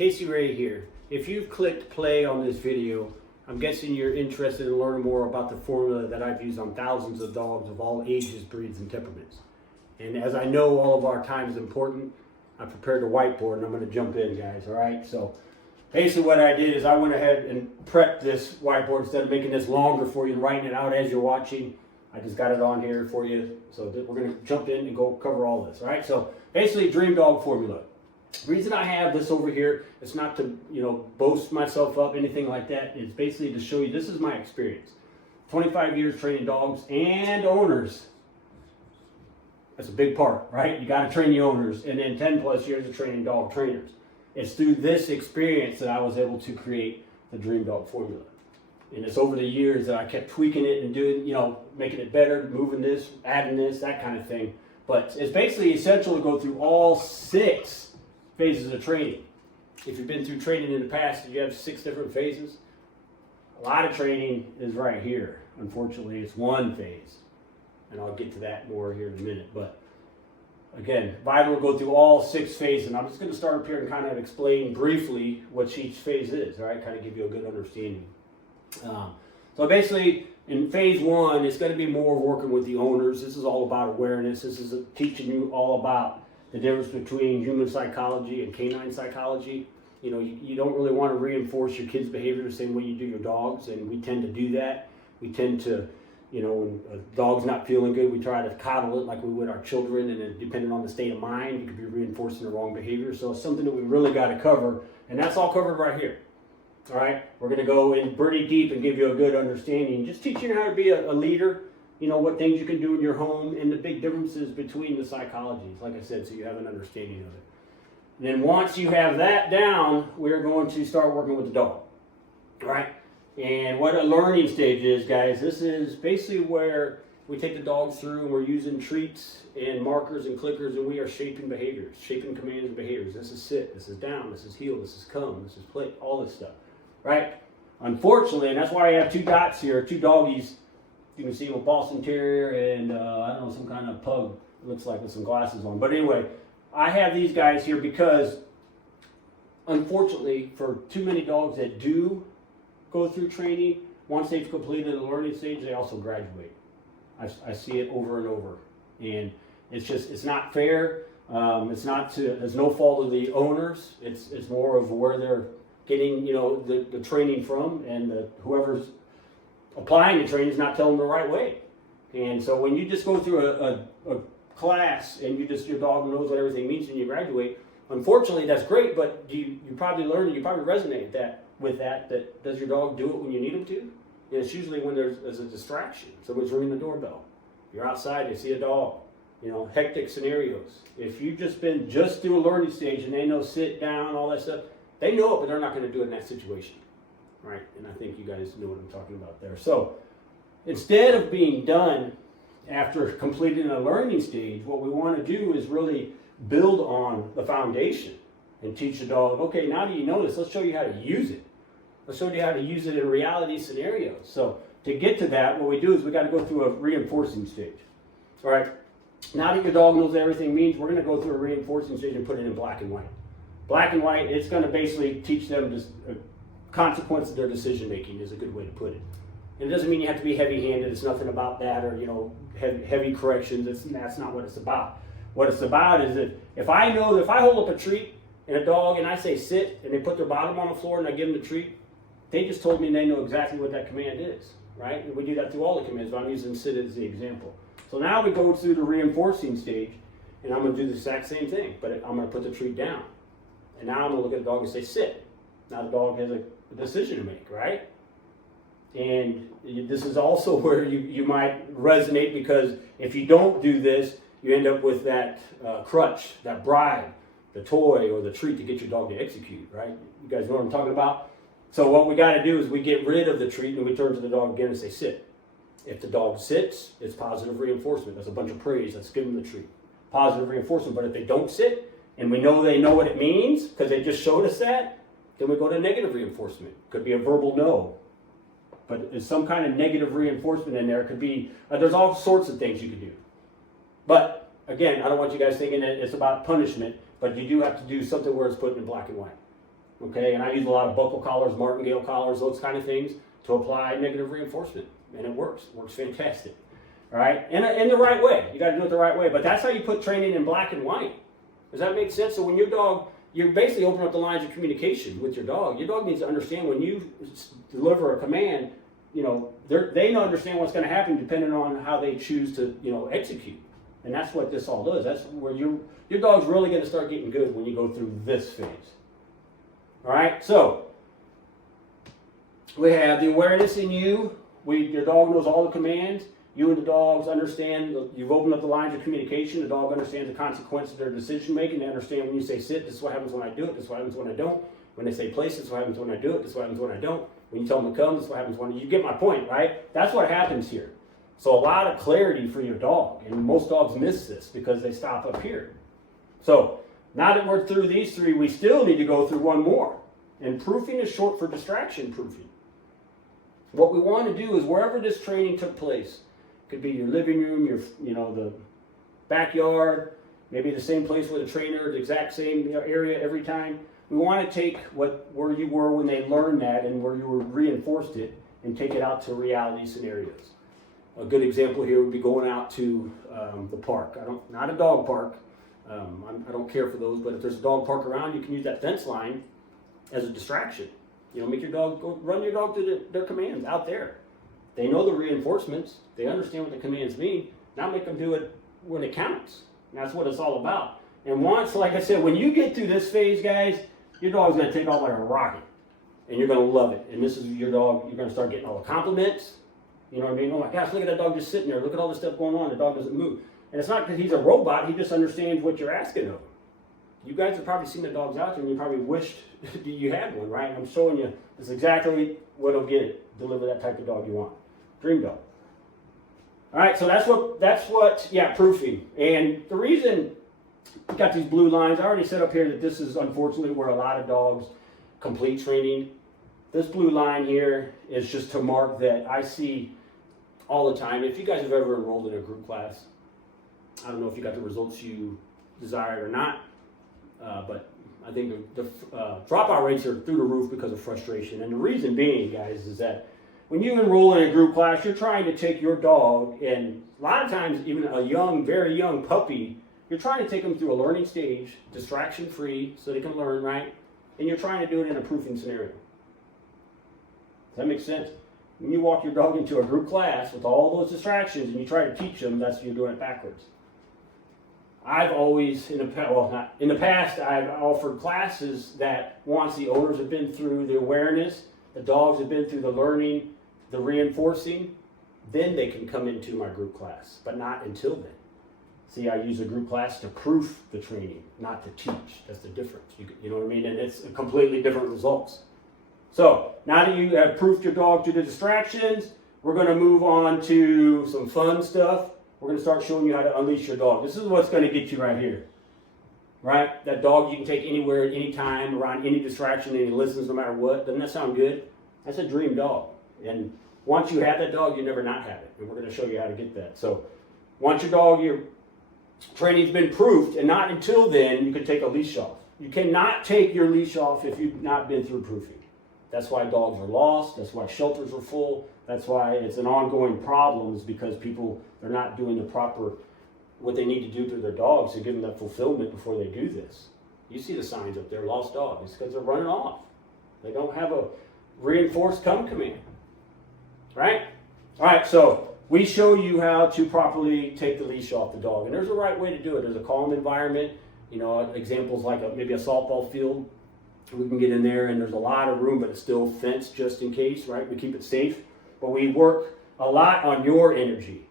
Casey Ray here. If you've clicked play on this video, I'm guessing you're interested in learning more about the formula that I've used on thousands of dogs of all ages, breeds, and temperaments. And as I know all of our time is important, I prepared a whiteboard and I'm going to jump in, guys, all right? So basically what I did is I went ahead and prepped this whiteboard instead of making this longer for you and writing it out as you're watching. I just got it on here for you. So we're going to jump in and go cover all this, all right? So basically, dream dog formula. The reason I have this over here, it's not to, boast myself up, anything like that. It's basically to show you this is my experience. 25 years training dogs and owners. That's a big part, right? You got to train the owners, and then 10 plus years of training dog trainers. It's through this experience that I was able to create the dream dog formula. And it's over the years that I kept tweaking it and doing, making it better, moving this, adding this, that kind of thing. But it's basically essential to go through all 6 phases of training. If you've been through training in the past, you have 6 different phases. A lot of training is right here. Unfortunately, it's one phase. And I'll get to that more here in a minute. But again, vital to go through all 6 phases. And I'm just going to start up here and kind of explain briefly what each phase is, all right? Kind of give you a good understanding. So basically, in phase 1, it's going to be more working with the owners. This is all about awareness. This is teaching you all about the difference between human psychology and canine psychology. You don't really want to reinforce your kids' behavior the same way you do your dogs, and we tend to do that. We tend to, when a dog's not feeling good, we try to coddle it like we would our children, and then depending on the state of mind, you could be reinforcing the wrong behavior. So it's something that we really got to cover, and that's all covered right here. All right, we're going to go in pretty deep and give you a good understanding, just teaching you how to be a leader, what things you can do in your home, and the big differences between the psychologies, like I said, so you have an understanding of it. And then once you have that down, we're going to start working with the dog. All right, and what a learning stage is, guys, this is basically where we take the dogs through and we're using treats and markers and clickers, and we are shaping behaviors, shaping commands and behaviors. This is sit, this is down, this is heel, this is come, this is play, all this stuff. Right? Unfortunately, and that's why I have 2 dots here, 2 doggies. You can see them, a Boston Terrier and I don't know, some kind of pug. It looks like with some glasses on. But anyway, I have these guys here because, unfortunately, for too many dogs that do go through training, once they've completed the learning stage, they also graduate. I see it over and over, and it's not fair. It's no fault of the owners. It's more of where they're getting the training from, and whoever's applying the training is not telling them the right way. And so when you just go through a class and your dog knows what everything means and you graduate, unfortunately that's great, but you probably learn and you probably resonate with that does your dog do it when you need him to? And it's usually when there's a distraction. Someone's ringing the doorbell. You're outside, you see a dog. Hectic scenarios. If you've just been through a learning stage and they know sit down, all that stuff, they know it, but they're not going to do it in that situation, right? And I think you guys know what I'm talking about there. So instead of being done after completing a learning stage, what we want to do is really build on the foundation and teach the dog, okay, now that you know this, let's show you how to use it. Let's show you how to use it in reality scenarios. So to get to that, what we do is we got to go through a reinforcing stage. All right, now that your dog knows what everything means, we're going to go through a reinforcing stage and put it in black and white. Black and white, it's going to basically teach them just a consequence of their decision making is a good way to put it. And it doesn't mean you have to be heavy-handed. It's nothing about that, or heavy corrections. That's not what it's about. What it's about is that if I hold up a treat and a dog and I say sit and they put their bottom on the floor and I give them the treat, they just told me they know exactly what that command is, right? And we do that through all the commands, but I'm using sit as the example. So now we go through the reinforcing stage, and I'm going to do the exact same thing, but I'm going to put the treat down. And now I'm going to look at the dog and say, sit. Now the dog has a decision to make, right? And this is also where you might resonate, because if you don't do this, you end up with that crutch, that bribe, the toy or the treat to get your dog to execute, right? You guys know what I'm talking about? So what we got to do is we get rid of the treat and we turn to the dog again and say, sit. If the dog sits, it's positive reinforcement. That's a bunch of praise. Let's give them the treat. Positive reinforcement. But if they don't sit, and we know they know what it means because they just showed us that, then we go to negative reinforcement. Could be a verbal no, but there's some kind of negative reinforcement in there. It could be, there's all sorts of things you could do. But again, I don't want you guys thinking that it's about punishment, but you do have to do something where it's put in black and white. Okay, and I use a lot of buckle collars, martingale collars, those kind of things to apply negative reinforcement, and it works. It works fantastic. All right, in the right way. You got to do it the right way. But that's how you put training in black and white. Does that make sense? So when your dog, you're basically opening up the lines of communication with your dog. Your dog needs to understand when you deliver a command, you know, they understand what's going to happen depending on how they choose to, you know, execute. And that's what this all does. That's where your dog's really going to start getting good when you go through this phase. All right, so we have the awareness in you. Your dog knows all the commands. You and the dogs understand, you've opened up the lines of communication. The dog understands the consequences of their decision making. They understand when you say sit, this is what happens when I do it, this is what happens when I don't. When they say place, this is what happens when I do it, this is what happens when I don't. When you tell them to come, this is what happens when you get my point, right? That's what happens here. So a lot of clarity for your dog. And most dogs miss this because they stop up here. So now that we're through these three, we still need to go through one more. And proofing is short for distraction proofing. What we want to do is wherever this training took place, could be your living room, the backyard, maybe the same place with a trainer, the exact same area every time. We want to take where you were when they learned that and where you were reinforced it and take it out to reality scenarios. A good example here would be going out to the park. Not a dog park. I don't care for those, but if there's a dog park around, you can use that fence line as a distraction. You know, make your dog run your dog through their commands out there. They know the reinforcements. They understand what the commands mean. Now make them do it when it counts. And that's what it's all about. And once, like I said, when you get through this phase, guys, your dog's going to take off like a rocket. And you're going to love it. And this is your dog, you're going to start getting all the compliments. You know what I mean? Oh my gosh, look at that dog just sitting there. Look at all the stuff going on. The dog doesn't move. And it's not because he's a robot. He just understands what you're asking of him. You guys have probably seen the dogs out there and you probably wished you had one, right? I'm showing you this is exactly what'll get it. Deliver that type of dog you want. Dream dog. All right, so that's what proofing. And the reason we got these blue lines, I already said up here that this is unfortunately where a lot of dogs complete training. This blue line here is just to mark that I see all the time. If you guys have ever enrolled in a group class, I don't know if you got the results you desired or not, but I think the dropout rates are through the roof because of frustration. And the reason being, guys, is that when you enroll in a group class, you're trying to take your dog, and a lot of times even a young, very young puppy, you're trying to take them through a learning stage, distraction-free, so they can learn, right? And you're trying to do it in a proofing scenario. Does that make sense? When you walk your dog into a group class with all those distractions and you try to teach them, you're doing it backwards. I've always, in the past, I've offered classes that once the owners have been through the awareness, the dogs have been through the learning, the reinforcing, then they can come into my group class, but not until then. See, I use a group class to proof the training, not to teach. That's the difference. You know what I mean? And it's completely different results. So, now that you have proofed your dog through the distractions, we're going to move on to some fun stuff. We're going to start showing you how to unleash your dog. This is what's going to get you right here. Right? That dog you can take anywhere, anytime, around any distraction, and he listens no matter what. Doesn't that sound good? That's a dream dog. And once you have that dog, you never not have it. And we're going to show you how to get that. So once your training's been proofed, and not until then, you can take a leash off. You cannot take your leash off if you've not been through proofing. That's why dogs are lost. That's why shelters are full. That's why it's an ongoing problem, is because they're not doing the proper what they need to do to their dogs to give them that fulfillment before they do this. You see the signs up there, lost dog. It's because they're running off. They don't have a reinforced come command. Right? All right, so we show you how to properly take the leash off the dog. And there's a right way to do it. There's a calm environment. You know, examples like maybe a softball field. We can get in there and there's a lot of room, but it's still fenced just in case, right? We keep it safe. But we work a lot on your energy.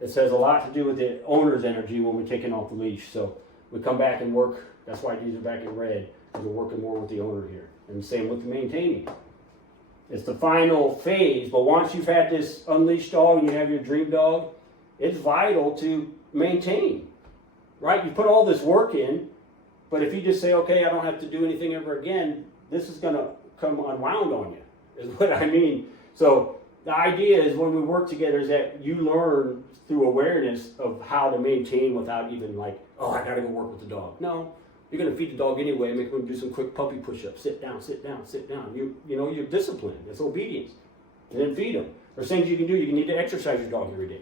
It has a lot to do with the owner's energy when we're taking off the leash. So we come back and work. That's why these are back in red, because we're working more with the owner here. And the same with the maintaining. It's the final phase, but once you've had this unleashed dog and you have your dream dog, it's vital to maintain, right? You put all this work in, but if you just say, okay, I don't have to do anything ever again, this is going to come unwound on you, is what I mean. So the idea is when we work together is that you learn through awareness of how to maintain without even like, oh, I got to go work with the dog. No, You're going to feed the dog anyway, make them do some quick puppy push-ups. Sit down, sit down, sit down. You know, you're disciplined. It's obedience. And then feed them. There's things you can do. You need to exercise your dog every day.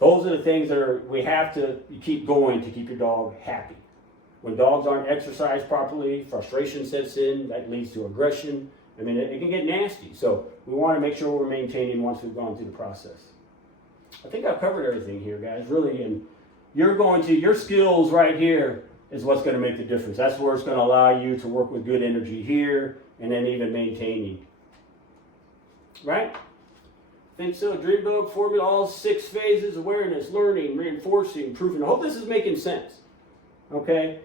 Those are the things that we have to keep going to keep your dog happy. When dogs aren't exercised properly, frustration sets in. That leads to aggression. I mean, it can get nasty. So we want to make sure we're maintaining once we've gone through the process. I think I've covered everything here, guys, really. And your skills right here is what's going to make the difference. That's where it's going to allow you to work with good energy here and then even maintaining. Right? I think so. Dream Dog formula, all 6 phases: awareness, learning, reinforcing, proving. I hope this is making sense. Okay?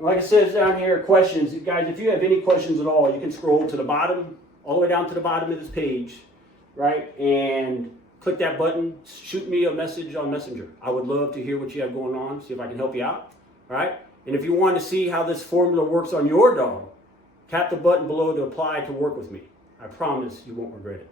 Like I said down here, questions. Guys, if you have any questions at all, you can scroll to the bottom, all the way down to the bottom of this page, right? And click that button. Shoot me a message on Messenger. I would love to hear what you have going on, see if I can help you out, right? And if you want to see how this formula works on your dog, tap the button below to apply to work with me. I promise you won't regret it.